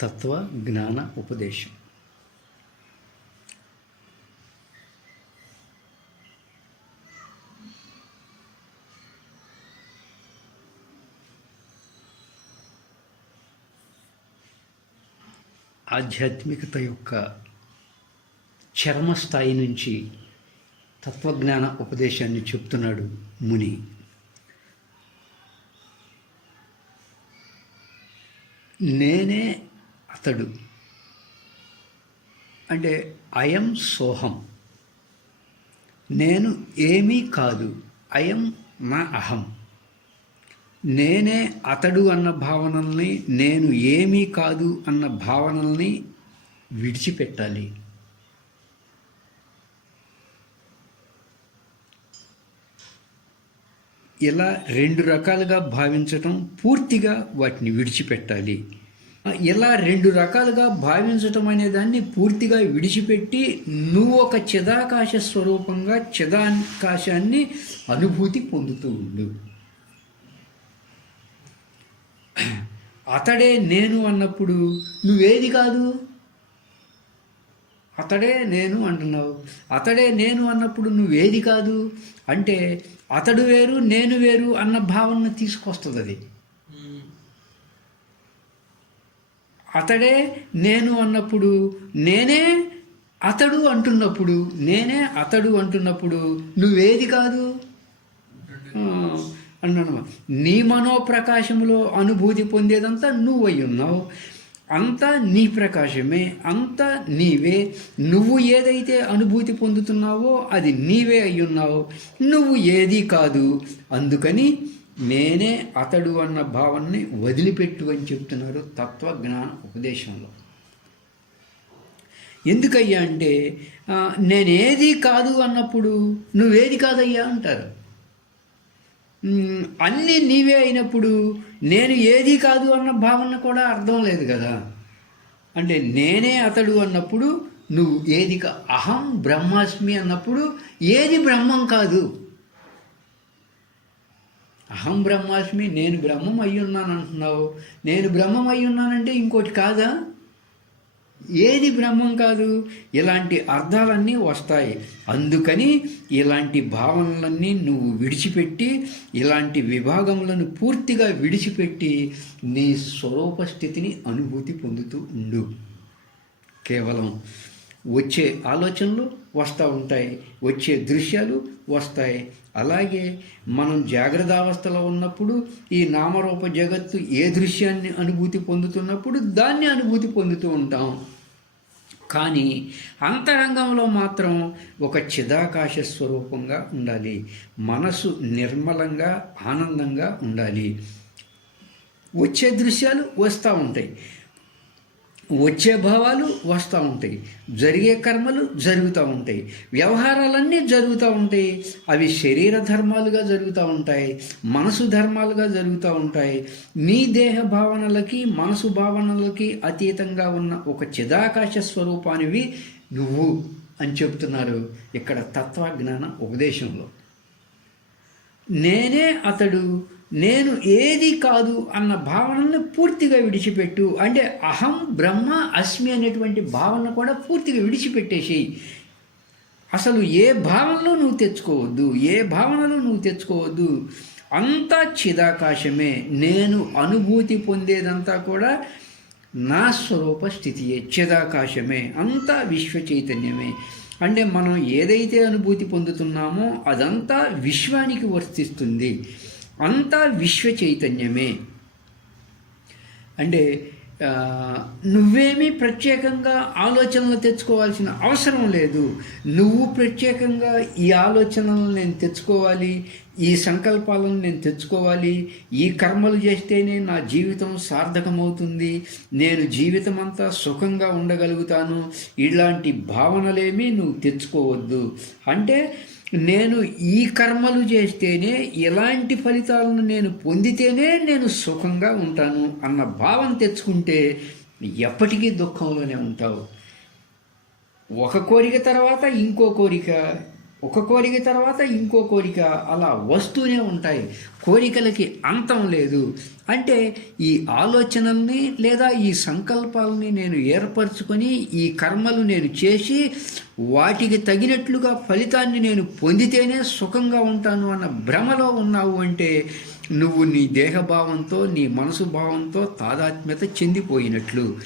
తత్వ జ్ఞాన ఉపదేశం. ఆధ్యాత్మికత యొక్క చర్మస్థాయి నుంచి తత్వజ్ఞాన ఉపదేశాన్ని చెప్తున్నాడు ముని. నేనే అతడు అంటే అయం సోహం, నేను ఏమీ కాదు, అయం నా అహం. నేనే అతడు అన్న భావనల్ని, నేను ఏమీ కాదు అన్న భావనల్ని విడిచిపెట్టాలి. ఇలా రెండు రకాలుగా భావించటం, పూర్తిగా వాటిని విడిచిపెట్టాలి. ఇలా రెండు రకాలుగా భావించటం అనే దాన్ని పూర్తిగా విడిచిపెట్టి నువ్వు ఒక చిదాకాశ స్వరూపంగా చిదాకాశాన్ని అనుభూతి పొందుతూ ఉండు. అతడే నేను అన్నప్పుడు నువ్వేది కాదు, అతడే నేను అంటున్నావు. అతడే నేను అన్నప్పుడు నువ్వేది కాదు అంటే అతడు వేరు నేను వేరు అన్న భావన తీసుకొస్తుంది అది. అతడే నేను అన్నప్పుడు, నేనే అతడు అంటున్నప్పుడు, నేనే అతడు అంటున్నప్పుడు నువ్వేది కాదు అన్నాను. నీ మనోప్రకాశములో అనుభూతి పొందేదంతా నువ్వై ఉన్నావు, అంతా నీ ప్రకాశమే, అంతా నీవే. నువ్వు ఏదైతే అనుభూతి పొందుతున్నావో అది నీవే అయ్యున్నావు, నువ్వు ఏదీ కాదు. అందుకని నేనే అతడు అన్న భావనని వదిలిపెట్టు అని చెప్తున్నారు తత్వజ్ఞాన ఉపదేశంలో. ఎందుకయ్యా అంటే నేనేది కాదు అన్నప్పుడు నువ్వేది కాదయ్యా అంటారు. అన్నీ నీవే అయినప్పుడు నేను ఏది కాదు అన్న భావన కూడా అర్థం లేదు కదా. అంటే నేనే అతడు అన్నప్పుడు నువ్వు ఏది అహం బ్రహ్మాస్మి అన్నప్పుడు ఏది బ్రహ్మం కాదు. అహం బ్రహ్మాస్మి, నేను బ్రహ్మం అయ్యున్నాను అంటున్నావు. నేను బ్రహ్మం అయ్యున్నానంటే ఇంకోటి కాదా? ఏది బ్రహ్మం కాదు. ఇలాంటి అర్థాలన్నీ వస్తాయి. అందుకని ఇలాంటి భావనలన్నీ నువ్వు విడిచిపెట్టి, ఇలాంటి విభాగములను పూర్తిగా విడిచిపెట్టి నీ స్వరూప స్థితిని అనుభూతి పొందుతూ ఉండు. కేవలం వచ్చే ఆలోచనలు వస్తూ ఉంటాయి, వచ్చే దృశ్యాలు వస్తాయి. అలాగే మనం జాగ్రత్త అవస్థలో ఉన్నప్పుడు ఈ నామరూప జగత్తు ఏ దృశ్యాన్ని అనుభూతి పొందుతున్నప్పుడు దాన్ని అనుభూతి పొందుతూ ఉంటాం. కానీ అంతరంగంలో మాత్రం ఒక చిదాకాశ స్వరూపంగా ఉండాలి. మనసు నిర్మలంగా ఆనందంగా ఉండాలి. వచ్చే దృశ్యాలు వస్తూ ఉంటాయి, వచ్చే భావాలు వస్తూ ఉంటాయి, జరిగే కర్మలు జరుగుతూ ఉంటాయి, వ్యవహారాలన్నీ జరుగుతూ ఉంటాయి. అవి శరీర ధర్మాలుగా జరుగుతూ ఉంటాయి, మనసు ధర్మాలుగా జరుగుతూ ఉంటాయి. నీ దేహ భావనలకి మనసు భావనలకి అతీతంగా ఉన్న ఒక చిదాకాశ స్వరూపానివి నువ్వు అని చెప్తున్నారు ఇక్కడ తత్వజ్ఞాన ఉపదేశంలో. నేనే అతడు, నేను ఏది కాదు అన్న భావనను పూర్తిగా విడిచిపెట్టు. అంటే అహం బ్రహ్మ అస్మి అనేటువంటి భావన కూడా పూర్తిగా విడిచిపెట్టేసి అసలు ఏ భావనలో నువ్వు తెచ్చుకోవద్దు, ఏ భావనలో నువ్వు తెచ్చుకోవద్దు. అంతా చిదాకాశమే. నేను అనుభూతి పొందేదంతా కూడా నా స్వరూప స్థితియే, చిదాకాశమే, అంతా విశ్వ చైతన్యమే. అంటే మనం ఏదైతే అనుభూతి పొందుతున్నామో అదంతా విశ్వానికి వర్తిస్తుంది, అంతా విశ్వ చైతన్యమే. అంటే నువ్వేమీ ప్రత్యేకంగా ఆలోచనలు తెచ్చుకోవాల్సిన అవసరం లేదు. నువ్వు ప్రత్యేకంగా ఈ ఆలోచనలను నేను తెచ్చుకోవాలి, ఈ సంకల్పాలను నేను తెచ్చుకోవాలి, ఈ కర్మలు చేస్తేనే నా జీవితం సార్థకమవుతుంది, నేను జీవితం అంతా సుఖంగా ఉండగలుగుతాను, ఇలాంటి భావనలేమీ నువ్వు తెచ్చుకోవద్దు. అంటే నేను ఈ కర్మలు చేస్తేనే, ఇలాంటి ఫలితాలను నేను పొందితేనే నేను సుఖంగా ఉంటాను అన్న భావన తెచ్చుకుంటే ఎప్పటికీ దుఃఖంలోనే ఉంటావు. ఒక కోరిక తర్వాత ఇంకో కోరిక, ఒక కోరిక తర్వాత ఇంకో కోరిక అలా వస్తూనే ఉంటాయి. కోరికలకి అంతం లేదు. అంటే ఈ ఆలోచనల్ని లేదా ఈ సంకల్పాలని నేను ఏర్పరచుకొని ఈ కర్మలు నేను చేసి వాటికి తగినట్లుగా ఫలితాన్ని నేను పొందితేనే సుఖంగా ఉంటాను అన్న భ్రమలో ఉన్నావు అంటే నువ్వు నీ దేహభావంతో నీ మనసు భావంతో తాదాత్మ్యత చెందిపోయినట్లు,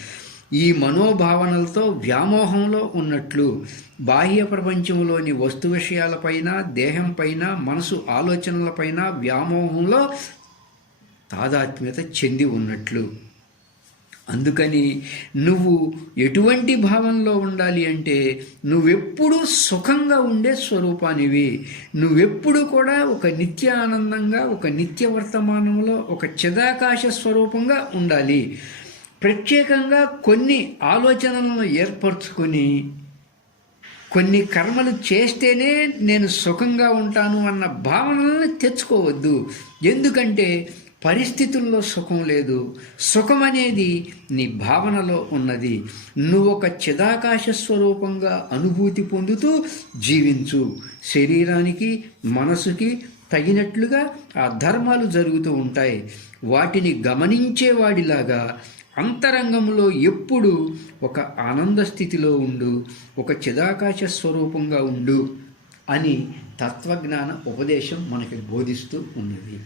ఈ మనోభావనలతో వ్యామోహంలో ఉన్నట్లు, బాహ్య ప్రపంచంలోని వస్తు విషయాలపైన, దేహంపైన, మనసు ఆలోచనలపైన వ్యామోహంలో తాదాత్మ్యత చెంది ఉన్నట్లు. అందుకని నువ్వు ఎటువంటి భావంలో ఉండాలి అంటే నువ్వెప్పుడూ సుఖంగా ఉండే స్వరూపానివి. నువ్వెప్పుడు కూడా ఒక నిత్య ఆనందంగా, ఒక నిత్య వర్తమానంలో, ఒక చిదాకాశ స్వరూపంగా ఉండాలి. ప్రత్యేకంగా కొన్ని ఆలోచనలను ఏర్పరచుకొని కొన్ని కర్మలు చేస్తేనే నేను సుఖంగా ఉంటాను అన్న భావనలను తెచ్చుకోవద్దు. ఎందుకంటే పరిస్థితుల్లో సుఖం లేదు. సుఖం అనేది నీ భావనలో ఉన్నది. నువ్వు ఒక చిదాకాశ స్వరూపంగా అనుభూతి పొందుతూ జీవించు. శరీరానికి, మనసుకి తగినట్లుగా ఆ ధర్మాలు జరుగుతూ ఉంటాయి. వాటిని గమనించేవాడిలాగా అంతరంగంలో ఎప్పుడు ఒక ఆనంద స్థితిలో ఉండు, ఒక చిదాకాశ స్వరూపంగా ఉండు అని తత్వజ్ఞాన ఉపదేశం మనకి బోధిస్తూ ఉన్నది.